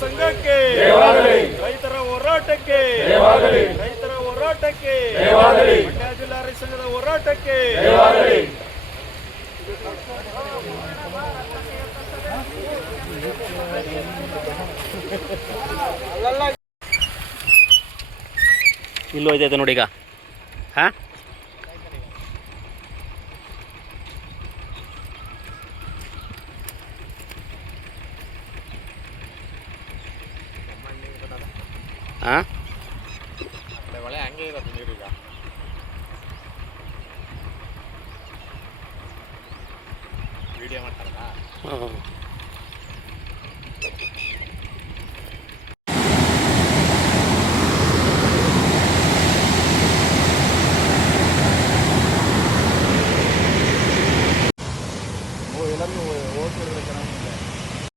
ಸಂಘಕ್ಕೆ ರೈತರ ಹೋರಾಟಕ್ಕೆ ರೈತರ ಹೋರಾಟಕ್ಕೆ ಮಂಡ್ಯ ಜಿಲ್ಲಾ ರೈತ ಸಂಘದ ಹೋರಾಟಕ್ಕೆ ಇಲ್ಲೂ ಹೋಯ್ತೈತೆ ನೋಡಿ ಈಗ. ಹಾಂ ಹಾಂ ಒಳ್ಳೆ ಹಂಗೆ ಇರೋದು ನೀರೀಗ. ವಿಡಿಯೋ ಮಾಡ್ತಾರಲ್ಲ. ಹಾಂ ಎಲ್ಲರೂ ಹೋಗ್ತಿದ್ರೆ